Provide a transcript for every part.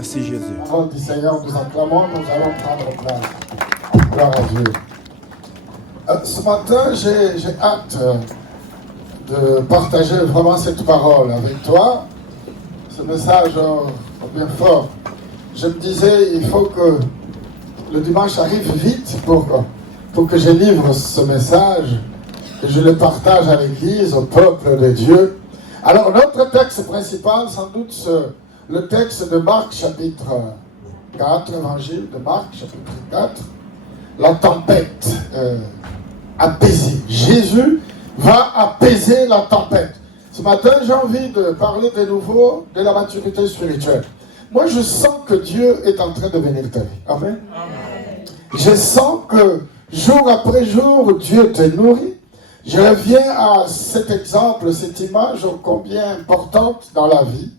Merci Jésus. Parole du Seigneur, nous acclamons, nous allons prendre place. Gloire à Dieu. Ce matin, j'ai hâte de partager vraiment cette parole avec toi. Ce message bien fort. Je me disais, il faut que le dimanche arrive vite pour que je livre ce message et je le partage à l'Église, au peuple de Dieu. Alors, notre texte principal, sans doute, le texte de Marc, chapitre 4, évangile de Marc, chapitre 4, la tempête apaisée. Jésus va apaiser la tempête. Ce matin, j'ai envie de parler de nouveau de la maturité spirituelle. Moi, je sens que Dieu est en train de bénir ta vie. Amen. Amen. Je sens que jour après jour, Dieu te nourrit. Je reviens à cet exemple, cette image combien importante dans la vie.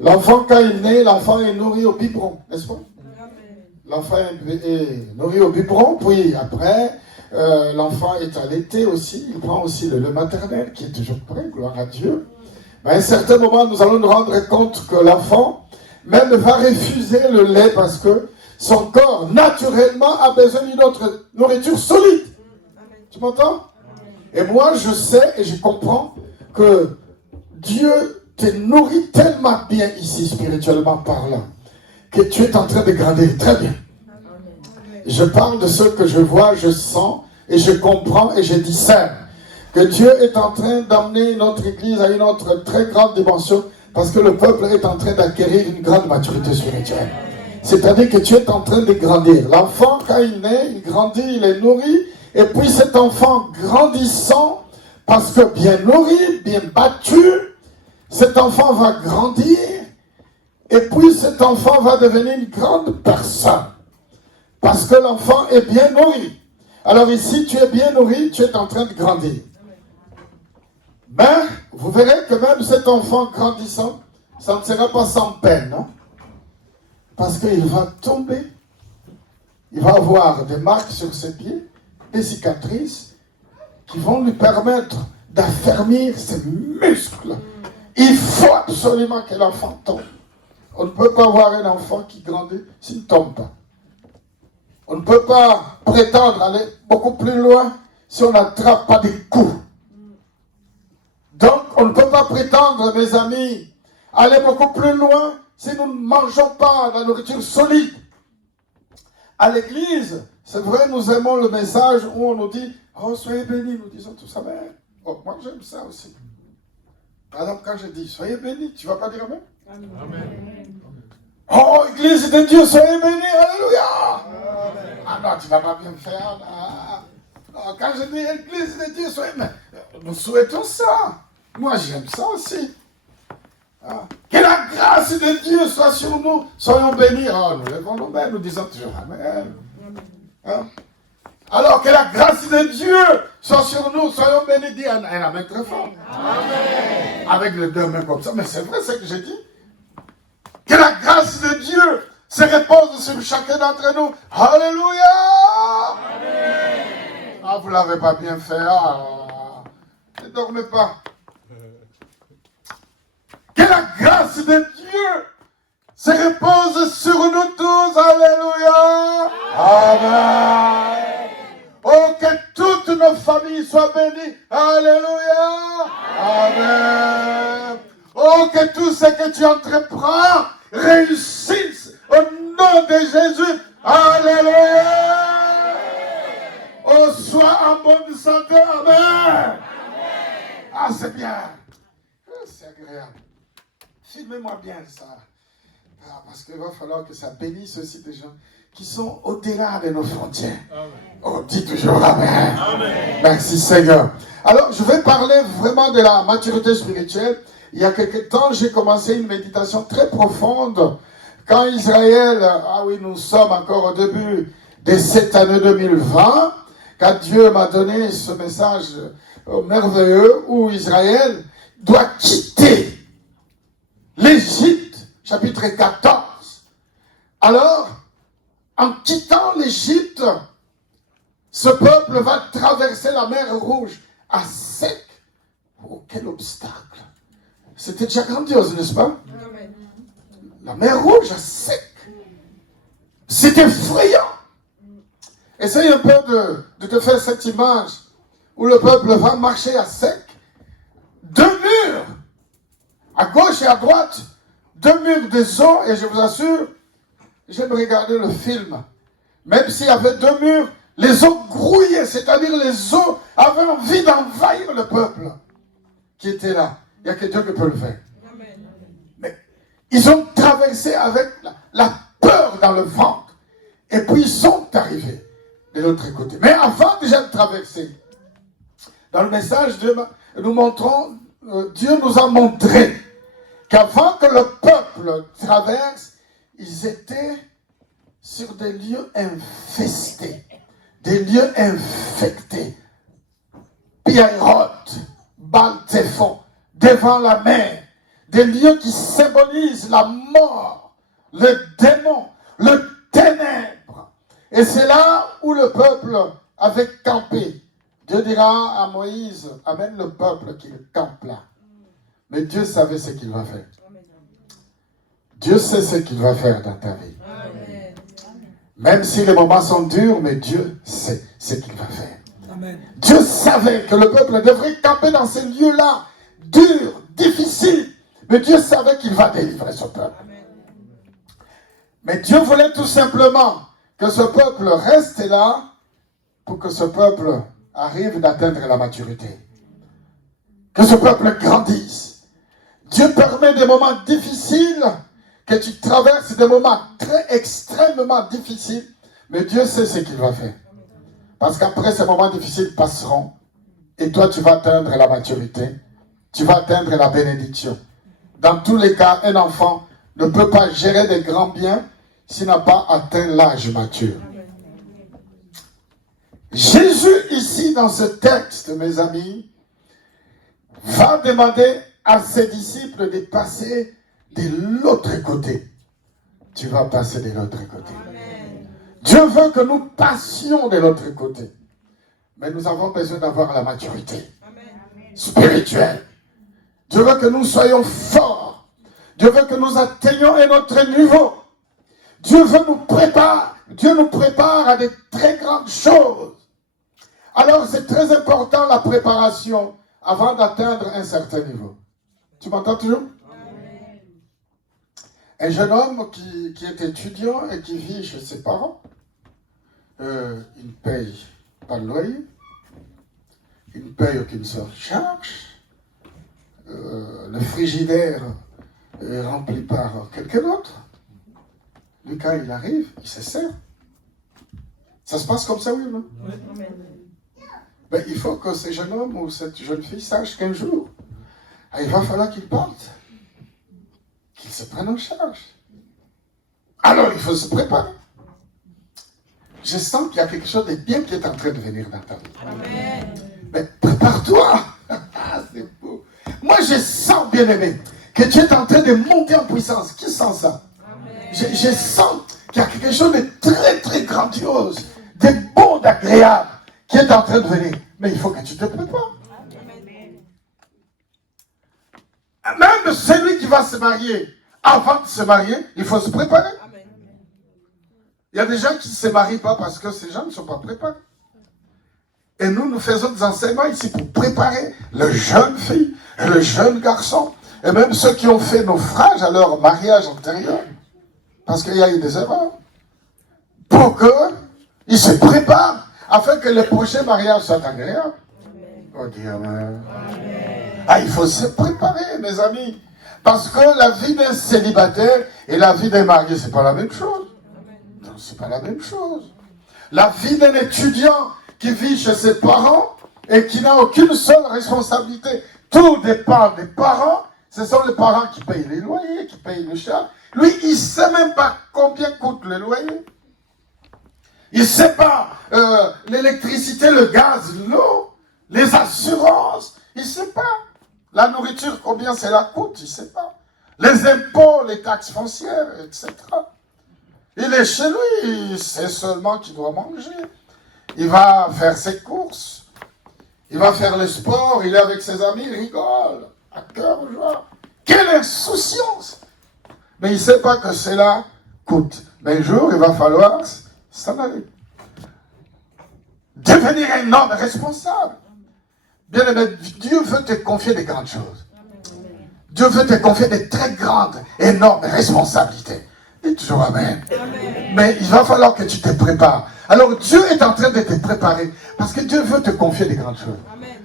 L'enfant, quand il naît, l'enfant est nourri au biberon, n'est-ce pas? L'enfant est nourri au biberon, puis après, l'enfant est allaité aussi. Il prend aussi le lait maternel qui est toujours prêt, gloire à Dieu. Mais à un certain moment, nous allons nous rendre compte que l'enfant même va refuser le lait parce que son corps, naturellement, a besoin d'une autre nourriture solide. Tu m'entends? Et moi, je sais et je comprends que Dieu te nourrit tellement bien ici, spirituellement parlant, que tu es en train de grandir très bien. Je parle de ce que je vois, je sens, et je comprends, et je discerne que Dieu est en train d'amener notre Église à une autre très grande dimension, parce que le peuple est en train d'acquérir une grande maturité spirituelle. C'est-à-dire que tu es en train de grandir. L'enfant, quand il naît, il grandit, il est nourri, et puis cet enfant grandissant, parce que bien nourri, bien battu, cet enfant va grandir, et puis cet enfant va devenir une grande personne. Parce que l'enfant est bien nourri. Alors ici, tu es bien nourri, tu es en train de grandir. Mais, vous verrez que même cet enfant grandissant, ça ne sera pas sans peine, non? Parce qu'il va tomber. Il va avoir des marques sur ses pieds, des cicatrices, qui vont lui permettre d'affermir ses muscles. Il faut absolument que l'enfant tombe. On ne peut pas avoir un enfant qui grandit s'il ne tombe pas. On ne peut pas prétendre aller beaucoup plus loin si on n'attrape pas des coups. Donc, on ne peut pas prétendre, mes amis, aller beaucoup plus loin si nous ne mangeons pas la nourriture solide. À l'église, c'est vrai, nous aimons le message où on nous dit « Oh, soyez bénis », nous disons tout ça, mais oh, moi j'aime ça aussi. Par exemple, quand je dis « Soyez bénis », tu ne vas pas dire Amen? Amen. Oh, Église de Dieu, soyez bénis, alléluia. Amen. Ah non, tu ne vas pas bien faire. Non, quand je dis Église de Dieu, soyez bénis, nous souhaitons ça. Moi, j'aime ça aussi. Ah. Que la grâce de Dieu soit sur nous, soyons bénis. Oh, nous levons nos mains, nous disons toujours Amen. Hein? Alors que la grâce de Dieu soit sur nous, soyons bénis. Dis un Amen très fort. Amen. Avec les deux mains comme ça, mais c'est vrai ce que j'ai dit. Que la grâce de Dieu se repose sur chacun d'entre nous. Alléluia. Amen. Ah, vous ne l'avez pas bien fait. Ah, ne dormez pas. Que la grâce de Dieu se repose sur nous tous. Alléluia. Amen. Oh, que toutes nos familles soient bénies. Alléluia. Amen. Oh, que tout ce que tu entreprends réussisse au nom de Jésus. Alléluia. Oh, sois en bonne santé. Amen. Ah, c'est bien. C'est agréable. Filmez-moi bien ça. Ah, parce qu'il va falloir que ça bénisse aussi des gens qui sont au-delà de nos frontières. Amen. Oh, dis toujours Amen. Amen. Merci Seigneur. Alors, je vais parler vraiment de la maturité spirituelle. Il y a quelque temps, j'ai commencé une méditation très profonde. Quand Israël, ah oui, nous sommes encore au début de cette année 2020, quand Dieu m'a donné ce message merveilleux où Israël doit quitter l'Égypte, chapitre 14. Alors, en quittant l'Égypte, ce peuple va traverser la mer Rouge à sec. Oh, quel obstacle! C'était déjà grandiose, n'est-ce pas? La mer Rouge à sec. C'est effrayant. Essaye un peu de te faire cette image où le peuple va marcher à sec. 2 murs, à gauche et à droite, 2 murs des eaux, et je vous assure, j'aime regarder le film. Même s'il y avait 2 murs, les eaux grouillaient, c'est-à-dire les eaux avaient envie d'envahir le peuple qui était là. Il n'y a que Dieu qui peut le faire. Mais ils ont traversé avec la peur dans le ventre. Et puis ils sont arrivés de l'autre côté. Mais avant déjà de traverser, dans le message, Dieu nous a montré qu'avant que le peuple traverse, ils étaient sur des lieux infestés, des lieux infectés. Pierrotte, Baltéphon, devant la mer, des lieux qui symbolisent la mort, le démon, le ténèbre. Et c'est là où le peuple avait campé. Dieu dira à Moïse, amène le peuple qui campe là. Mais Dieu savait ce qu'il va faire. Dieu sait ce qu'il va faire dans ta vie. Même si les moments sont durs, mais Dieu sait ce qu'il va faire. Amen. Dieu savait que le peuple devrait camper dans ces lieux-là, durs, difficiles. Mais Dieu savait qu'il va délivrer ce peuple. Amen. Mais Dieu voulait tout simplement que ce peuple reste là pour que ce peuple arrive d'atteindre la maturité. Que ce peuple grandisse. Dieu permet des moments difficiles, que tu traverses des moments extrêmement difficiles, mais Dieu sait ce qu'il va faire. Parce qu'après ces moments difficiles passeront, et toi tu vas atteindre la maturité, tu vas atteindre la bénédiction. Dans tous les cas, un enfant ne peut pas gérer des grands biens s'il n'a pas atteint l'âge mature. Jésus, ici, dans ce texte, mes amis, va demander à ses disciples de passer de l'autre côté. Tu vas passer de l'autre côté. Amen. Dieu veut que nous passions de l'autre côté. Mais nous avons besoin d'avoir la maturité spirituelle. Dieu veut que nous soyons forts. Dieu veut que nous atteignions un autre niveau. Dieu nous prépare à de très grandes choses. Alors c'est très important la préparation avant d'atteindre un certain niveau. Tu m'entends toujours? Amen. Un jeune homme qui est étudiant et qui vit chez ses parents, il ne paye pas le loyer, il ne paye aucune surcharge, le frigidaire est rempli par quelqu'un d'autre. Lui, quand il arrive, il se sert. Ça se passe comme ça, oui ou non? Oui. Ben, il faut que ce jeune homme ou cette jeune fille sache qu'un jour, il va falloir qu'il parte, qu'il se prenne en charge. Alors, il faut se préparer. Je sens qu'il y a quelque chose de bien qui est en train de venir dans ta vie. Amen. Mais prépare-toi. C'est beau. Moi, je sens, bien aimé, que tu es en train de monter en puissance. Qui sent ça? Je sens qu'il y a quelque chose de très, très grandiose, de beau, d'agréable, qui est en train de venir. Mais il faut que tu te prépares. Même celui qui va se marier, avant de se marier, il faut se préparer. Il y a des gens qui ne se marient pas parce que ces gens ne sont pas préparés. Et nous faisons des enseignements ici pour préparer le jeune fille et le jeune garçon, et même ceux qui ont fait naufrage à leur mariage antérieur, parce qu'il y a eu des erreurs, pour qu'ils se préparent afin que le prochain mariage soit agréable. Oh Dieu, amen. Ah, il faut se préparer, mes amis. Parce que la vie d'un célibataire et la vie d'un marié, c'est pas la même chose. Non, c'est pas la même chose. La vie d'un étudiant qui vit chez ses parents et qui n'a aucune seule responsabilité. Tout dépend des parents. Ce sont les parents qui payent les loyers, qui payent le charge. Lui, il ne sait même pas combien coûte le loyer. Il ne sait pas l'électricité, le gaz, l'eau, les assurances. Il ne sait pas. La nourriture, combien cela coûte, il ne sait pas. Les impôts, les taxes foncières, etc. Il est chez lui, il sait seulement qu'il doit manger. Il va faire ses courses. Il va faire le sport, il est avec ses amis, il rigole. À cœur joie. Quelle insouciance! Mais il ne sait pas que cela coûte. Mais un jour, il va falloir s'en aller. Devenir un homme responsable. Bien aimé, Dieu veut te confier des grandes choses. Dieu veut te confier des très grandes, énormes responsabilités. Dis toujours Amen. Mais il va falloir que tu te prépares. Alors Dieu est en train de te préparer parce que Dieu veut te confier des grandes choses.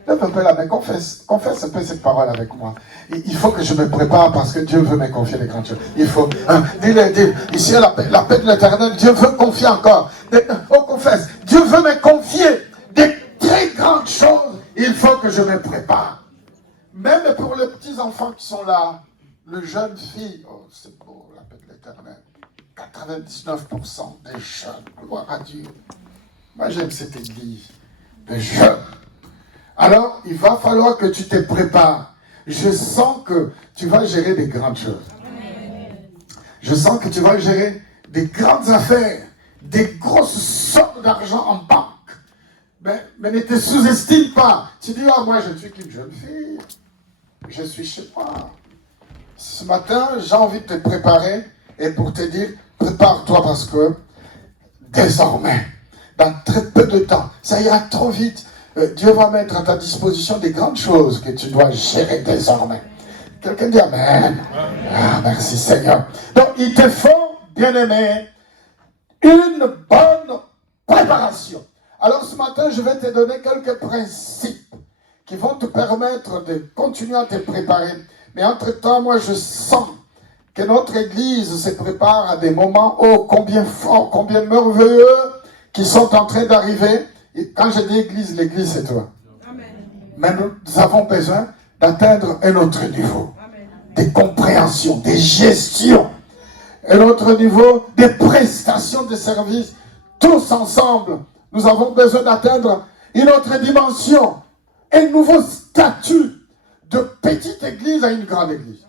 Lève un peu la main, confesse un peu cette parole avec moi. Il faut que je me prépare parce que Dieu veut me confier des grandes choses. Il faut, dis-le, ici à la paix de l'Éternel, Dieu veut confier encore. On confesse, Dieu veut me confier des très grandes choses. Il faut que je me prépare. Même pour les petits enfants qui sont là, les jeunes filles, oh c'est beau, la paix de l'Éternel. 99% des jeunes, gloire à Dieu. Moi j'aime cette église, des jeunes. Alors, il va falloir que tu te prépares. Je sens que tu vas gérer des grandes choses. Je sens que tu vas gérer des grandes affaires, des grosses sommes d'argent en banque. Mais ne te sous-estime pas. Tu dis, oh, moi je ne suis qu'une jeune fille. Je suis chez moi. Ce matin, j'ai envie de te préparer et pour te dire, prépare-toi parce que désormais, dans très peu de temps, ça ira trop vite. Dieu va mettre à ta disposition des grandes choses que tu dois gérer désormais. Quelqu'un dit Amen. Ah, merci Seigneur. Donc, il te faut, bien-aimé, une bonne préparation. Alors, ce matin, je vais te donner quelques principes qui vont te permettre de continuer à te préparer. Mais entre-temps, moi, je sens que notre Église se prépare à des moments, oh, combien forts, combien merveilleux, qui sont en train d'arriver. Et quand je dis Église, l'Église, c'est toi. Amen. Mais nous avons besoin d'atteindre un autre niveau. Amen. Des compréhensions, des gestions. Un autre niveau, des prestations de services. Tous ensemble, nous avons besoin d'atteindre une autre dimension. Un nouveau statut de petite église à une grande église.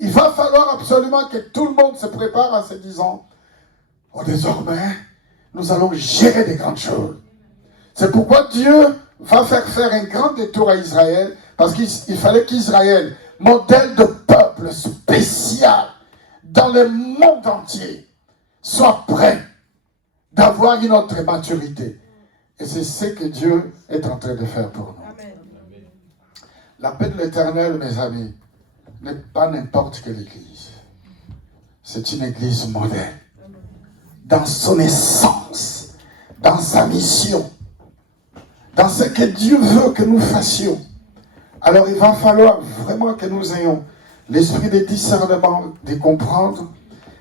Il va falloir absolument que tout le monde se prépare en se disant, oh, désormais, nous allons gérer des grandes choses. C'est pourquoi Dieu va faire un grand détour à Israël, parce qu'il fallait qu'Israël, modèle de peuple spécial dans le monde entier, soit prêt d'avoir une autre maturité. Et c'est ce que Dieu est en train de faire pour nous. Amen. La paix de l'Éternel, mes amis, n'est pas n'importe quelle église. C'est une église modèle. Dans son essence, dans sa mission, dans ce que Dieu veut que nous fassions. Alors il va falloir vraiment que nous ayons l'esprit de discernement, de comprendre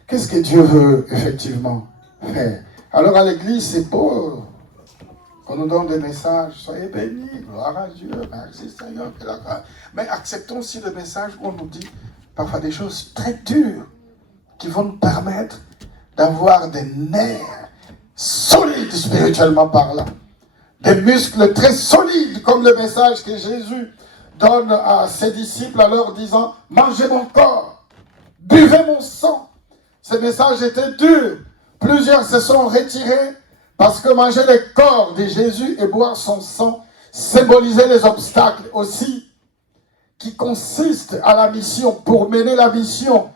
qu'est-ce que Dieu veut effectivement faire. Alors à l'église, c'est beau qu'on nous donne des messages, soyez bénis, gloire à Dieu, merci Seigneur. Mais acceptons aussi le message où on nous dit parfois des choses très dures qui vont nous permettre d'avoir des nerfs solides spirituellement parlant, des muscles très solides comme le message que Jésus donne à ses disciples en leur disant « Mangez mon corps, buvez mon sang ». Ce message était dur. Plusieurs se sont retirés parce que manger le corps de Jésus et boire son sang symbolisait les obstacles aussi qui consistent à la mission. Pour mener la mission,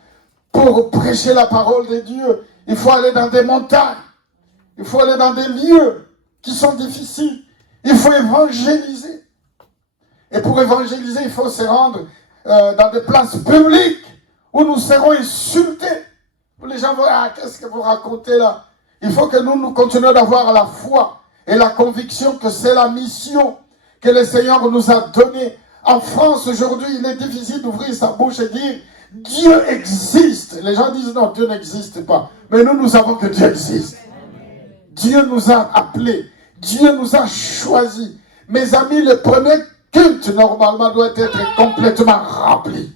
pour prêcher la parole de Dieu, il faut aller dans des montagnes, il faut aller dans des lieux qui sont difficiles, il faut évangéliser. Et pour évangéliser, il faut se rendre dans des places publiques où nous serons insultés. Où les gens vont dire, ah, qu'est-ce que vous racontez là? Il faut que nous continuions d'avoir la foi et la conviction que c'est la mission que le Seigneur nous a donnée. En France, aujourd'hui, il est difficile d'ouvrir sa bouche et dire Dieu existe. Les gens disent non, Dieu n'existe pas. Mais nous savons que Dieu existe. Dieu nous a appelés. Dieu nous a choisis. Mes amis, le premier culte, normalement, doit être complètement rempli.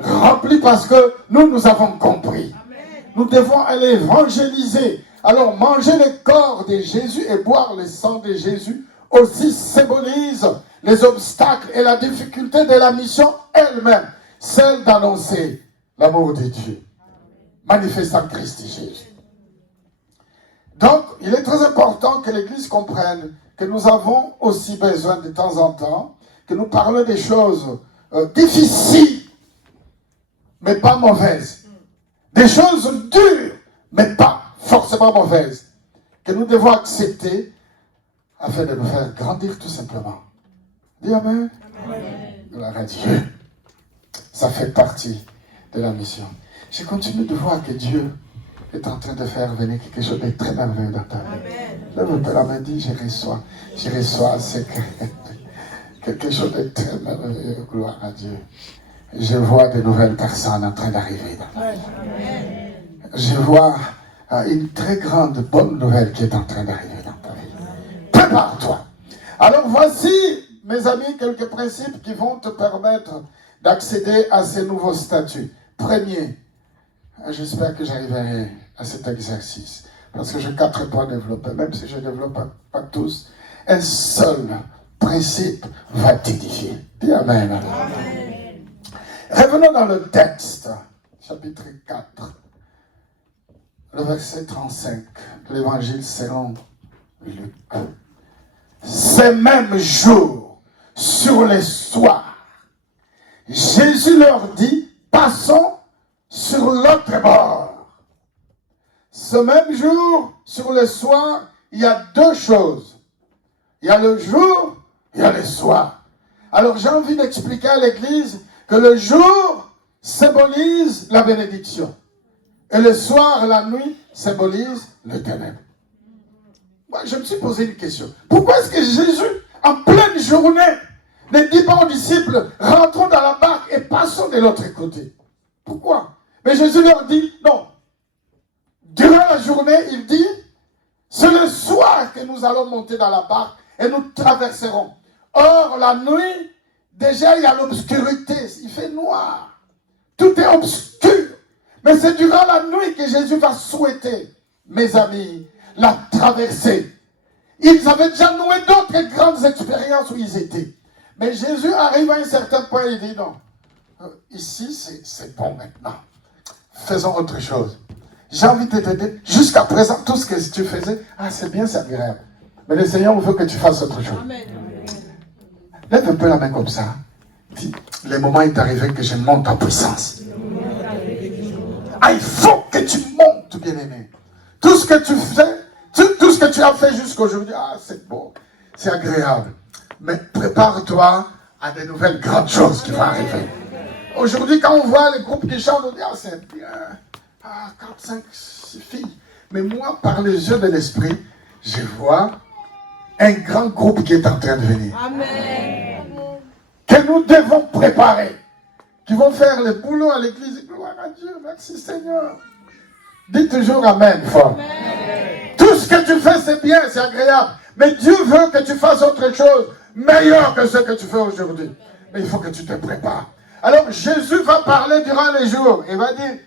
Rempli parce que nous avons compris. Nous devons aller évangéliser. Alors, manger le corps de Jésus et boire le sang de Jésus aussi symbolise les obstacles et la difficulté de la mission elle-même. Celle d'annoncer l'amour de Dieu, manifestant Christ Jésus. Donc, il est très important que l'Église comprenne que nous avons aussi besoin de temps en temps que nous parlons des choses difficiles mais pas mauvaises. Des choses dures, mais pas forcément mauvaises. Que nous devons accepter afin de nous faire grandir tout simplement. Dis Amen. Amen. Gloire à Dieu. Ça fait partie de la mission. Je continue de voir que Dieu est en train de faire venir quelque chose de très merveilleux dans ta vie. Lève la main, dis, je reçois quelque chose de très merveilleux, gloire à Dieu. Je vois de nouvelles personnes en train d'arriver dans ta vie. Je vois une très grande bonne nouvelle qui est en train d'arriver dans ta vie. Prépare-toi. Alors voici, mes amis, quelques principes qui vont te permettre d'accéder à ces nouveaux statuts. Premier, j'espère que j'arriverai à cet exercice, parce que j'ai 4 points développés, même si je ne développe pas tous. Un seul principe va t'édifier. Dis Amen. Amen. Revenons dans le texte, chapitre 4, le verset 35 de l'évangile selon Luc. Ces mêmes jours, sur les soirs, Jésus leur dit, passons sur l'autre bord. Ce même jour, sur le soir, il y a 2 choses. Il y a le jour, il y a le soir. Alors j'ai envie d'expliquer à l'église que le jour symbolise la bénédiction. Et le soir, la nuit, symbolise le ténèbre. Moi, je me suis posé une question. Pourquoi est-ce que Jésus, en pleine journée, ne dit pas aux disciples, rentrons dans la barque et passons de l'autre côté? Pourquoi? Mais Jésus leur dit, non. Durant la journée, il dit, c'est le soir que nous allons monter dans la barque et nous traverserons. Or, la nuit, déjà il y a l'obscurité, il fait noir. Tout est obscur. Mais c'est durant la nuit que Jésus va souhaiter, mes amis, la traversée. Ils avaient déjà noué d'autres grandes expériences où ils étaient. Mais Jésus arrive à un certain point et il dit non. Ici, c'est bon maintenant. Faisons autre chose. J'ai envie de te dire, jusqu'à présent, tout ce que tu faisais, c'est bien, c'est agréable. Mais le Seigneur veut que tu fasses autre chose. Amen. Lève un peu la main comme ça. Dis, le moment est arrivé que je monte en puissance. Il faut que tu montes, bien-aimé. Tout ce que tu fais, tout ce que tu as fait jusqu'aujourd'hui, c'est beau, c'est agréable. Mais prépare-toi à de nouvelles grandes choses qui vont arriver. Aujourd'hui, quand on voit les groupes qui chantent, on dit, c'est bien. 4, 5 filles. Mais moi, par les yeux de l'esprit, je vois un grand groupe qui est en train de venir. Amen. Que nous devons préparer. Qui vont faire le boulot à l'église. Gloire à Dieu, merci Seigneur. Dis toujours Amen, fort. Amen. Tout ce que tu fais, c'est bien, c'est agréable. Mais Dieu veut que tu fasses autre chose, meilleur que ce que tu fais aujourd'hui. Mais il faut que tu te prépares. Alors Jésus va parler durant les jours. Il va dire,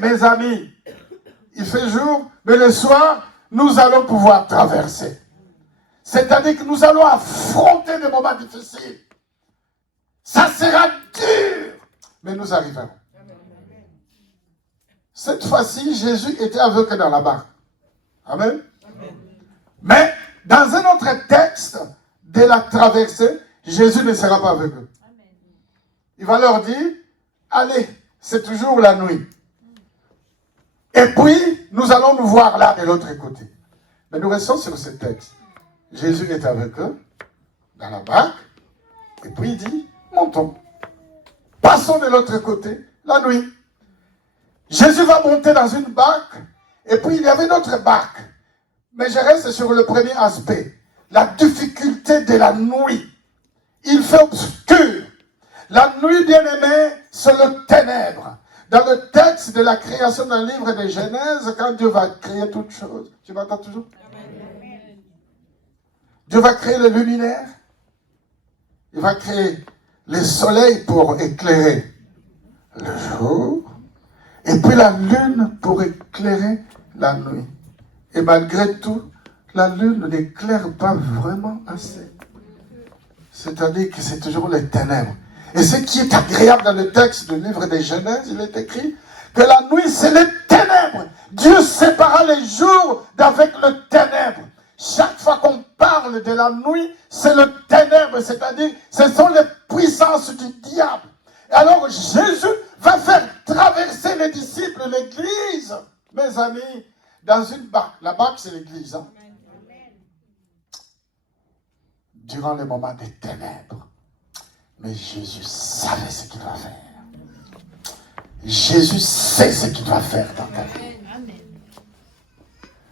mes amis, il fait jour, mais le soir, nous allons pouvoir traverser. C'est-à-dire que nous allons affronter des moments difficiles. Ça sera dur, mais nous arriverons. Cette fois-ci, Jésus était aveugle dans la barque. Amen. Mais dans un autre texte de la traversée, Jésus ne sera pas aveugle. Il va leur dire, allez, c'est toujours la nuit. Et puis, nous allons nous voir là de l'autre côté. Mais nous restons sur ce texte. Jésus est avec eux, dans la barque, et puis il dit, montons. Passons de l'autre côté, la nuit. Jésus va monter dans une barque, et puis il y avait d'autres barques. Mais je reste sur le premier aspect, la difficulté de la nuit. Il fait obscur. La nuit, bien-aimée, c'est le ténèbre. Dans le texte de la création d'un livre de Genèse, quand Dieu va créer toutes choses, tu m'entends toujours? Amen. Dieu va créer le luminaire. Il va créer le soleil pour éclairer le jour. Et puis la lune pour éclairer la nuit. Et malgré tout, la lune n'éclaire pas vraiment assez. C'est-à-dire que c'est toujours les ténèbres. Et ce qui est agréable dans le texte du livre des Genèse, il est écrit que la nuit, c'est les ténèbres. Dieu sépara les jours d'avec le ténèbre. Chaque fois qu'on parle de la nuit, c'est le ténèbre, c'est-à-dire ce sont les puissances du diable. Et alors Jésus va faire traverser les disciples l'église, mes amis, dans une barque. La barque, c'est l'église. Hein? Durant les moments des ténèbres. Mais Jésus savait ce qu'il va faire. Jésus sait ce qu'il va faire dans ta vie.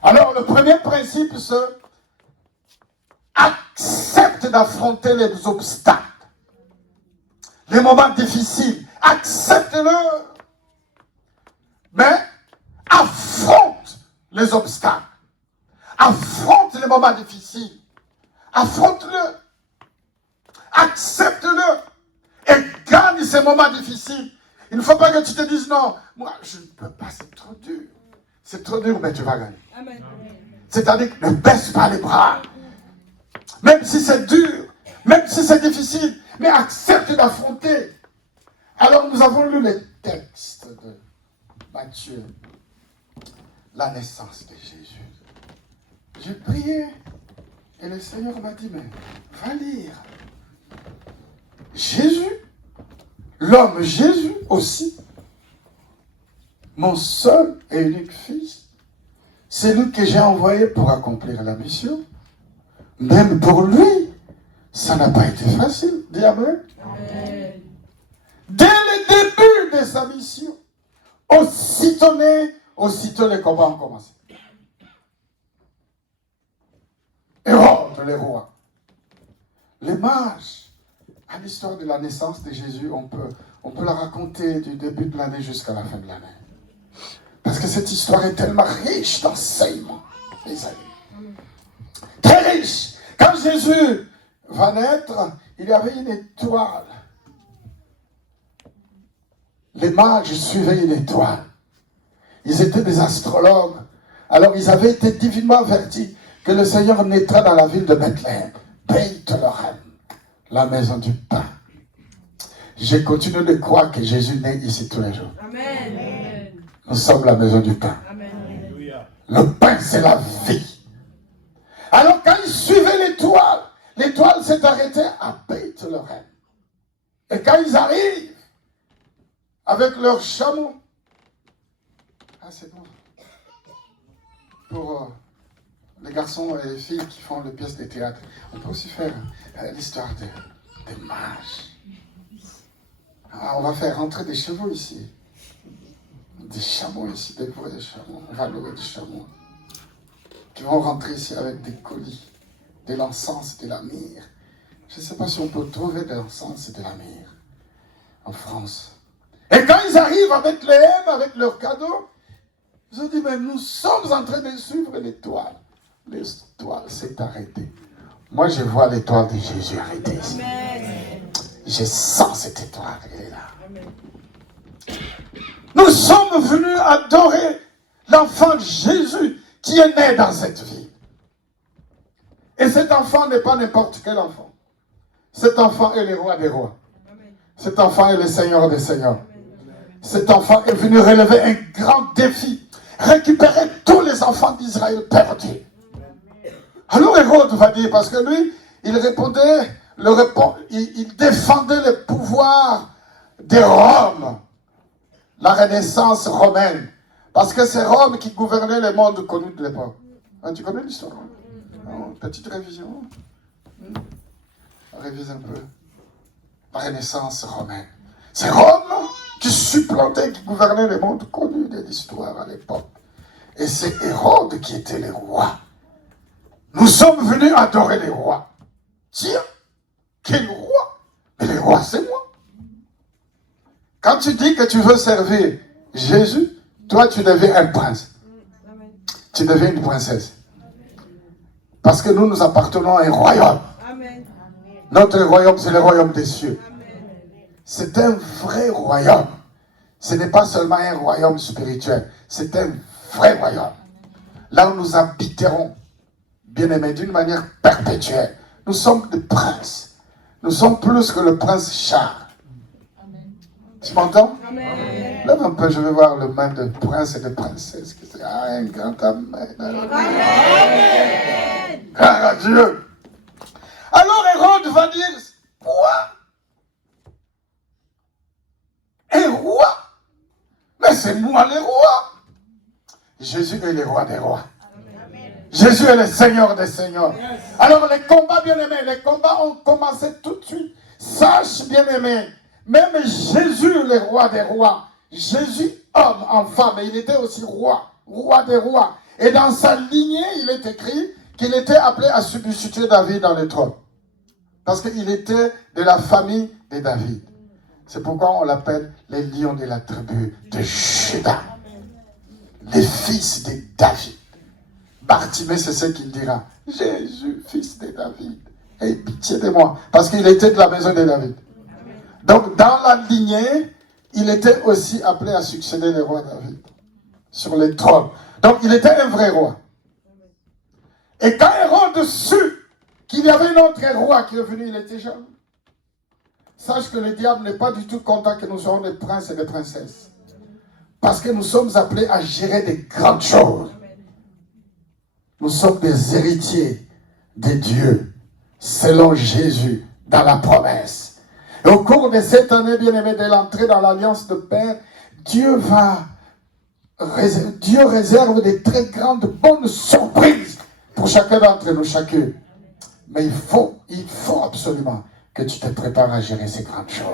Alors, le premier principe, c'est accepte d'affronter les obstacles, les moments difficiles. Accepte-le. Mais affronte les obstacles. Affronte les moments difficiles. Affronte-le. Accepte-le. Et gagne ces moments difficiles. Il ne faut pas que tu te dises non, moi je ne peux pas, c'est trop dur. C'est trop dur, mais tu vas gagner. Amen. C'est-à-dire, ne baisse pas les bras. Même si c'est dur, même si c'est difficile, mais accepte d'affronter. Alors nous avons lu les textes de Matthieu, la naissance de Jésus. J'ai prié et le Seigneur m'a dit, mais va lire. Jésus, l'homme Jésus aussi, mon seul et unique fils, c'est lui que j'ai envoyé pour accomplir la mission. Même pour lui, ça n'a pas été facile. Dis amen. Amen. Dès le début de sa mission, aussitôt les combats ont commencé. Hérode, les rois, les mages, à l'histoire de la naissance de Jésus, on peut la raconter du début de l'année jusqu'à la fin de l'année. Parce que cette histoire est tellement riche d'enseignements, les amis. Très riche. Quand Jésus va naître, il y avait une étoile. Les mages suivaient une étoile. Ils étaient des astrologues. Alors ils avaient été divinement avertis que le Seigneur naîtra dans la ville de Bethléem, Beit Lehem, la maison du pain. Je continue de croire que Jésus naît ici tous les jours. Amen. Nous sommes la maison du pain. Amen. Le pain, c'est la vie. Alors quand ils suivaient l'étoile, l'étoile s'est arrêtée à Beit Lehem. Et quand ils arrivent avec leurs chameaux, c'est bon. Pour les garçons et les filles qui font les pièces de théâtre, on peut aussi faire l'histoire des mages. On va faire rentrer des chevaux ici. Des chameaux ici, des vrais chameaux. On va louer des chameaux. Qui vont rentrer ici avec des colis, de l'encens, de la myrrhe. Je ne sais pas si on peut trouver de l'encens et de la myrrhe en France. Et quand ils arrivent avec les M, avec leurs cadeaux, ils ont dit, mais nous sommes en train de suivre l'étoile. L'étoile s'est arrêtée. Moi, je vois l'étoile de Jésus arrêtée ici. Amen. Je sens cette étoile, elle est là. Amen. Nous sommes venus adorer l'enfant Jésus qui est né dans cette ville. Et cet enfant n'est pas n'importe quel enfant. Cet enfant est le roi des rois. Amen. Cet enfant est le Seigneur des seigneurs. Amen. Cet enfant est venu relever un grand défi. Récupérer tous les enfants d'Israël perdus. Alors Hérode va dire, parce que lui, il répondait, il défendait le pouvoir de Rome, la Renaissance romaine. Parce que c'est Rome qui gouvernait le monde connu de l'époque. Tu connais l'histoire? Petite révision. Révise un peu. La Renaissance romaine. C'est Rome qui supplantait, qui gouvernait le monde connu de l'histoire à l'époque. Et c'est Hérode qui était le roi. Nous sommes venus adorer les rois. Tiens, quel roi? Mais les rois, c'est moi. Quand tu dis que tu veux servir Jésus, toi, tu deviens un prince. Tu deviens une princesse. Parce que nous appartenons à un royaume. Amen. Notre royaume, c'est le royaume des cieux. C'est un vrai royaume. Ce n'est pas seulement un royaume spirituel. C'est un vrai royaume. Là où nous habiterons, bien-aimés, d'une manière perpétuelle. Nous sommes des princes. Nous sommes plus que le prince Charles. Amen. Tu m'entends? Amen. Lève un peu, je vais voir le main de prince et de princesse. Un grand amen. Amen. Gloire à Dieu. Alors Hérode va dire, quoi? c'est moi le roi. Jésus est le roi des rois. Jésus est le Seigneur des seigneurs. Alors les combats, bien-aimés, les combats ont commencé tout de suite. Sache, bien-aimé, même Jésus, le roi des rois, Jésus, homme en femme, il était aussi roi, roi des rois. Et dans sa lignée, il est écrit qu'il était appelé à substituer David dans le trône. Parce qu'il était de la famille de David. C'est pourquoi on l'appelle les lions de la tribu de Juda. Les fils de David. Bartimée, c'est ce qu'il dira. Jésus, fils de David, aie pitié de moi. Parce qu'il était de la maison de David. Donc, dans la lignée, il était aussi appelé à succéder le roi David sur les trônes. Donc, il était un vrai roi. Et quand Hérode sut qu'il y avait un autre roi qui est venu, il était jeune. Sache que le diable n'est pas du tout content que nous soyons des princes et des princesses. Parce que nous sommes appelés à gérer des grandes choses. Nous sommes des héritiers de Dieu, selon Jésus, dans la promesse. Et au cours de cette année, bien-aimée, de l'entrée dans l'alliance de Père, Dieu réserve des très grandes bonnes surprises pour chacun d'entre nous, chacune. Mais il faut absolument que tu te prépares à gérer ces grandes choses.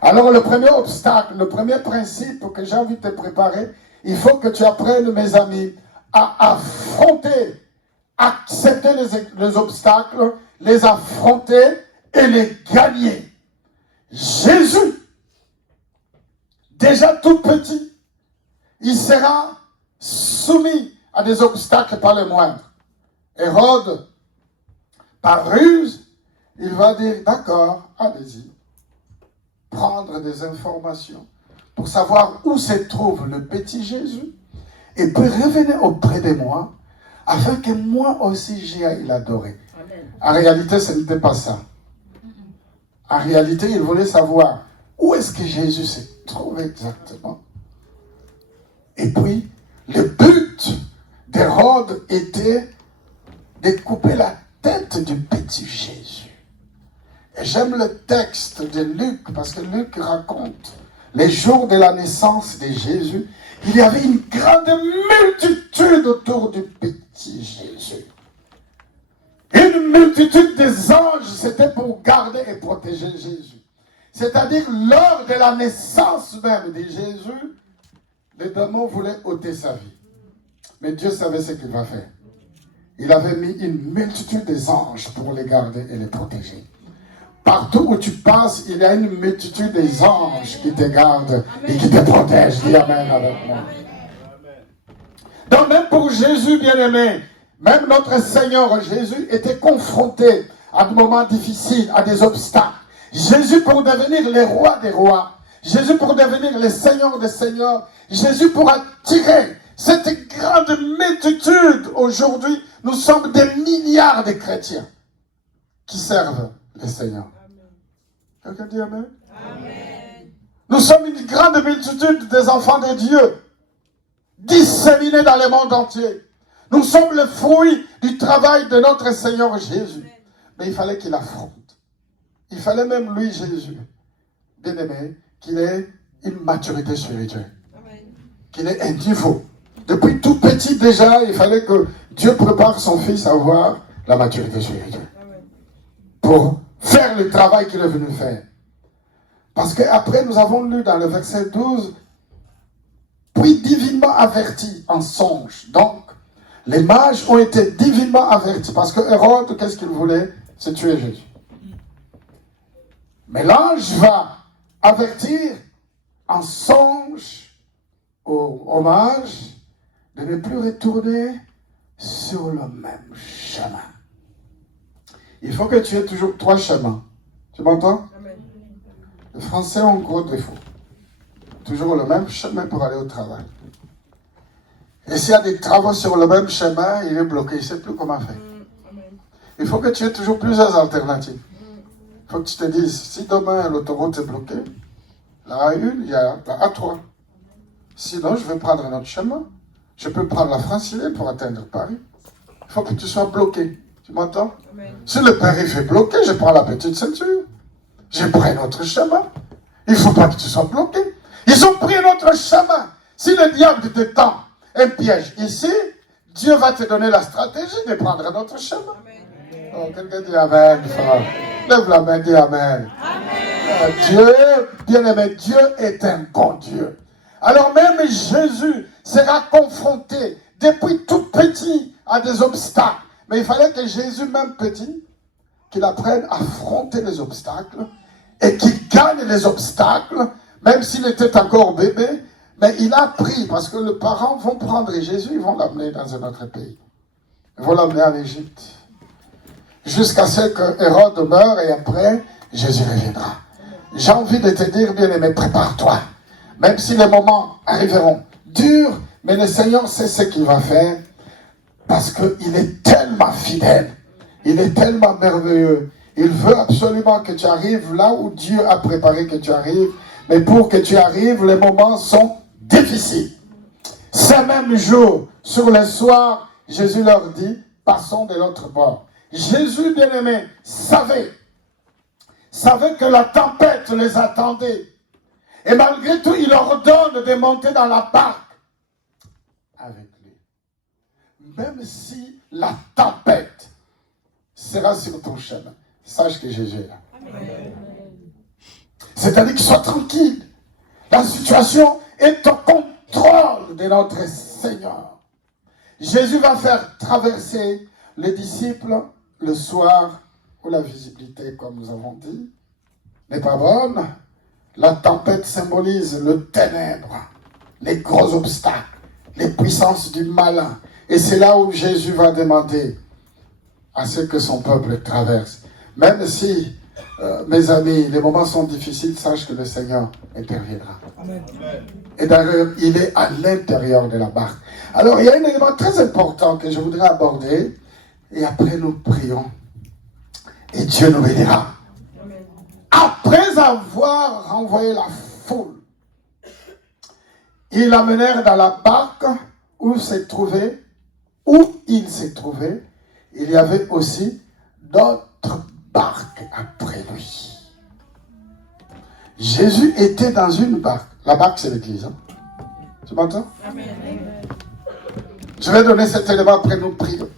Alors le premier obstacle, le premier principe que j'ai envie de te préparer, il faut que tu apprennes, mes amis, à affronter, accepter les obstacles, les affronter et les gagner. Jésus, déjà tout petit, il sera soumis à des obstacles pas les moindres. Hérode, par ruse, il va dire, d'accord, allez-y, prendre des informations pour savoir où se trouve le petit Jésus et puis revenir auprès de moi afin que moi aussi j'aille l'adorer. En réalité, ce n'était pas ça. En réalité, il voulait savoir où est-ce que Jésus se trouve exactement. Et puis, le but d'Hérode était de couper la tête du petit Jésus. Et j'aime le texte de Luc, parce que Luc raconte les jours de la naissance de Jésus. Il y avait une grande multitude autour du petit Jésus. Une multitude des anges, c'était pour garder et protéger Jésus. C'est-à-dire, lors de la naissance même de Jésus, les démons voulaient ôter sa vie. Mais Dieu savait ce qu'il va faire. Il avait mis une multitude des anges pour les garder et les protéger. Partout où tu passes, il y a une multitude des anges qui te gardent et qui te protègent. Dis Amen avec moi. Donc même pour Jésus bien-aimé, même notre Seigneur Jésus était confronté à des moments difficiles, à des obstacles. Jésus pour devenir le roi des rois, Jésus pour devenir le Seigneur des seigneurs, Jésus pour attirer cette grande multitude. Aujourd'hui, nous sommes des milliards de chrétiens qui servent le Seigneur. Quelqu'un dit Amen? Amen. Nous sommes une grande multitude des enfants de Dieu, disséminés dans le monde entier. Nous sommes le fruit du travail de notre Seigneur Jésus. Mais il fallait qu'il affronte. Il fallait même lui, Jésus, bien-aimé, qu'il ait une maturité spirituelle. Qu'il ait un niveau. Depuis tout petit déjà, il fallait que Dieu prépare son fils à avoir la maturité spirituelle. Pour faire le travail qu'il est venu faire. Parce qu'après, nous avons lu dans le verset 12, puis divinement avertis en songe. Donc, les mages ont été divinement avertis. Parce que Hérode, qu'est-ce qu'il voulait? C'est tuer Jésus. Mais l'ange va avertir en songe aux mages de ne plus retourner sur le même chemin. Il faut que tu aies toujours 3 chemins. Tu m'entends? Le français a un gros défaut. Toujours le même chemin pour aller au travail. Et s'il y a des travaux sur le même chemin, il est bloqué. Il ne sait plus comment faire. Il faut que tu aies toujours plusieurs alternatives. Il faut que tu te dises, si demain l'autoroute est bloquée, la A1, il y a la A3. Sinon, je vais prendre un autre chemin. Je peux prendre la francilienne pour atteindre Paris. Il faut que tu sois bloqué. Tu m'entends? Si le périph' est bloqué, je prends la petite ceinture. Je prends un autre chemin. Il ne faut pas que tu sois bloqué. Ils ont pris un autre chemin. Si le diable te tend un piège ici, Dieu va te donner la stratégie de prendre un autre chemin. Oh, quelqu'un dit Amen, frère. Lève la main, dis Amen. Dieu, bien-aimé, Dieu est un bon Dieu. Alors même Jésus sera confronté depuis tout petit à des obstacles. Mais il fallait que Jésus, même petit, qu'il apprenne à affronter les obstacles et qu'il gagne les obstacles, même s'il était encore bébé. Mais il a appris, parce que les parents vont prendre Jésus, ils vont l'amener dans un autre pays. Ils vont l'amener en Égypte. Jusqu'à ce que Hérode meure et après, Jésus reviendra. J'ai envie de te dire, bien-aimé, prépare-toi. Même si les moments arriveront durs, mais le Seigneur sait ce qu'il va faire parce qu'il est tellement fidèle. Il est tellement merveilleux. Il veut absolument que tu arrives là où Dieu a préparé que tu arrives. Mais pour que tu arrives, les moments sont difficiles. Ce même jour, sur le soir, Jésus leur dit, passons de l'autre bord. Jésus, bien-aimé, savait que la tempête les attendait. Et malgré tout, il ordonne de monter dans la barque avec lui. Même si la tempête sera sur ton chemin, sache que Jésus est là. C'est-à-dire qu'il soit tranquille. La situation est au contrôle de notre Seigneur. Jésus va faire traverser les disciples le soir où la visibilité, comme nous avons dit, n'est pas bonne. La tempête symbolise le ténèbre, les gros obstacles, les puissances du malin. Et c'est là où Jésus va demander à ce que son peuple traverse. Même si, mes amis, les moments sont difficiles, sache que le Seigneur interviendra. Amen. Et d'ailleurs, il est à l'intérieur de la barque. Alors, il y a un élément très important que je voudrais aborder. Et après, nous prions. Et Dieu nous bénira. Après avoir renvoyé la foule, ils l'amenèrent dans la barque où il s'est trouvé. Il y avait aussi d'autres barques après lui. Jésus était dans une barque. La barque, c'est l'église. Hein? Tu m'entends? Je vais donner cet élément après nous prions.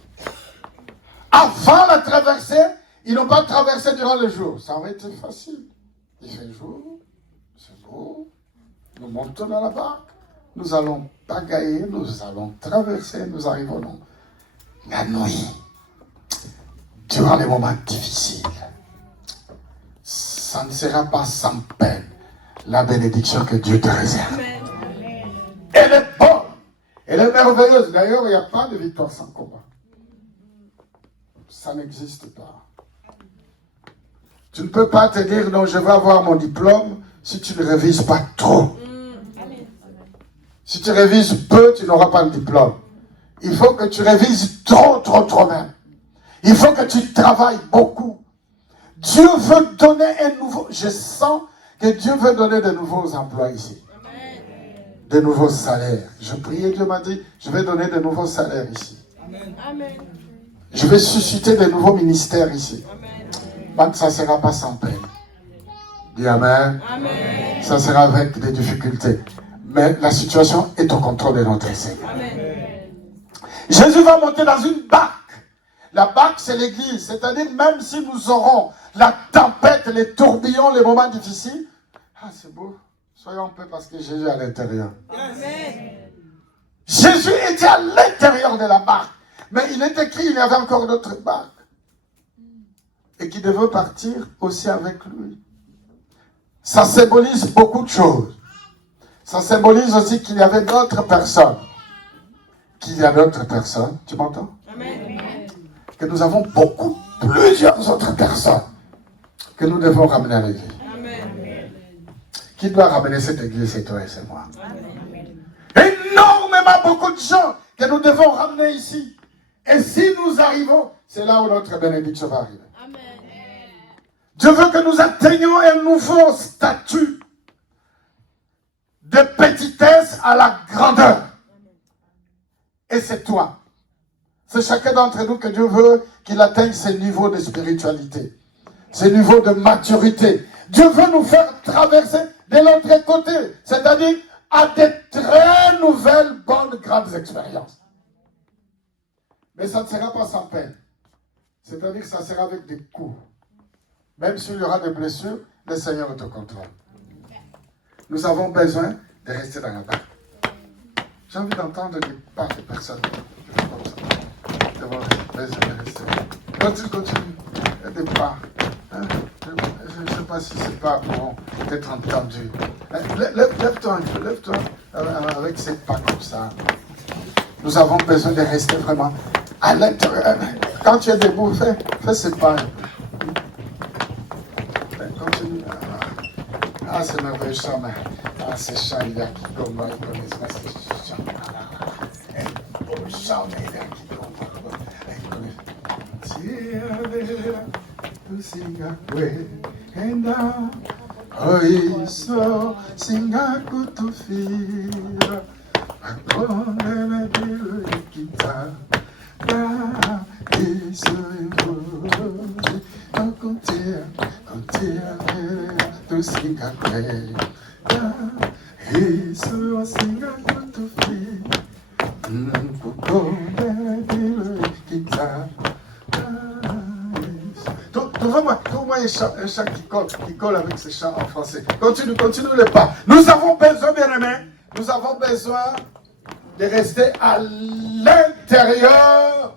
Avant la traversée, ils n'ont pas traversé durant le jour. Ça aurait été facile. Il fait jour, c'est beau. Nous montons dans la barque. Nous allons pagayer, nous allons traverser, nous arrivons la nuit. Durant les moments difficiles. Ça ne sera pas sans peine la bénédiction que Dieu te réserve. Elle est bonne. Elle est merveilleuse. D'ailleurs, il n'y a pas de victoire sans combat. Ça n'existe pas. Tu ne peux pas te dire, non, je vais avoir mon diplôme si tu ne révises pas trop. Si tu révises peu, tu n'auras pas le diplôme. Il faut que tu révises trop même. Il faut que tu travailles beaucoup. Dieu veut donner un nouveau... Je sens que Dieu veut donner de nouveaux emplois ici. De nouveaux salaires. Je priais, Dieu m'a dit, je vais donner de nouveaux salaires ici. Amen. Je vais susciter de nouveaux ministères ici. Donc ça ne sera pas sans peine. Dis Amen. Amen. Ça sera avec des difficultés. Mais la situation est au contrôle de notre Seigneur. Jésus va monter dans une barque. La barque, c'est l'église. C'est-à-dire, même si nous aurons la tempête, les tourbillons, les moments difficiles, ah, c'est beau. Soyons en paix parce que Jésus est à l'intérieur. Amen. Jésus était à l'intérieur de la barque. Mais il est écrit, il y avait encore d'autres barques. Et qui devaient partir aussi avec lui. Ça symbolise beaucoup de choses. Ça symbolise aussi qu'il y avait d'autres personnes. Qu'il y a d'autres personnes. Tu m'entends? Amen. Que nous avons plusieurs autres personnes que nous devons ramener à l'église. Amen. Qui doit ramener cette église? C'est toi et c'est moi. Amen. Énormément beaucoup de gens que nous devons ramener ici. Et si nous arrivons, c'est là où notre bénédiction va arriver. Amen. Dieu veut que nous atteignions un nouveau statut de petitesse à la grandeur. Et c'est toi. C'est chacun d'entre nous que Dieu veut qu'il atteigne ce niveau de spiritualité, ce niveau de maturité. Dieu veut nous faire traverser de l'autre côté, c'est-à-dire à des très nouvelles, bonnes, grandes expériences. Mais ça ne sera pas sans peine. C'est-à-dire que ça sera avec des coups. Même s'il y aura des blessures, le Seigneur est au contrôle. Nous avons besoin de rester dans la barque. J'ai envie d'entendre des pas de personnes qui font comme ça. Nous avons besoin de rester. Continue. Il y a des pas. Hein? Je ne sais pas si ces pas pourront être entendus. Hein? Lève-toi un peu, lève-toi avec ces pas comme ça. Nous avons besoin de rester vraiment à l'intérieur. Quand tu es debout, fais ces pas un peu. Continue. Ah, c'est merveilleux chant, mais ces chants, il y a qui comment ils connaissent pas ces chants. Beau chant, mais il y a qui comment ils connaissent. Oiso singa kutufira akondele bilu ikita da iso imbuzi akuntia tu singa kwe da iso singa kutufira akondele bilu ikita. Trouve-moi un chant qui colle avec ces chants en français. Continue les pas. Nous avons besoin, bien-aimés, nous avons besoin de rester à l'intérieur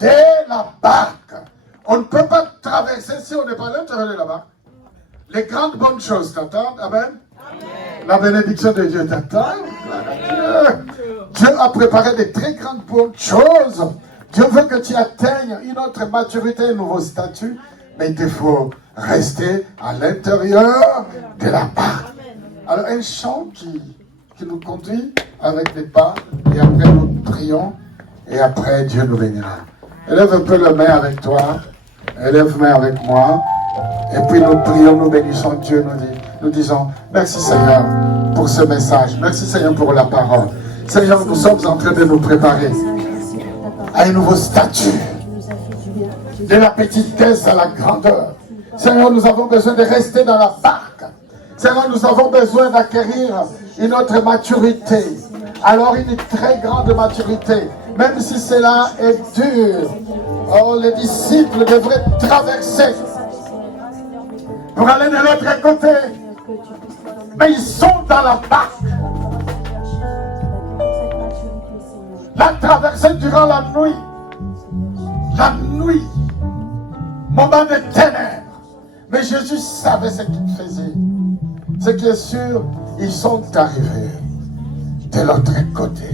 de la barque. On ne peut pas traverser si on n'est pas à l'intérieur de la barque. Les grandes bonnes choses t'attendent. Amen. Amen. La bénédiction de Dieu t'attend. Dieu a préparé de très grandes bonnes choses. Dieu veut que tu atteignes une autre maturité, un nouveau statut, mais il te faut rester à l'intérieur de la barque. Alors un chant qui nous conduit avec des pas, et après nous prions, et après Dieu nous bénira. Élève un peu la main avec toi, élève la main avec moi, et puis nous prions, nous bénissons Dieu, nous disons, merci Seigneur pour ce message, merci Seigneur pour la parole. Seigneur, nous sommes en train de nous préparer à un nouveau statut, de la petitesse à la grandeur. Seigneur, nous avons besoin de rester dans la barque. Seigneur, nous avons besoin d'acquérir une autre maturité. Alors une très grande maturité, même si cela est dur. Oh, les disciples devraient traverser pour aller de l'autre côté. Mais ils sont dans la barque. La traversée durant la nuit, moment de ténèbres. Mais Jésus savait ce qu'il faisait. Ce qui est sûr, ils sont arrivés de l'autre côté.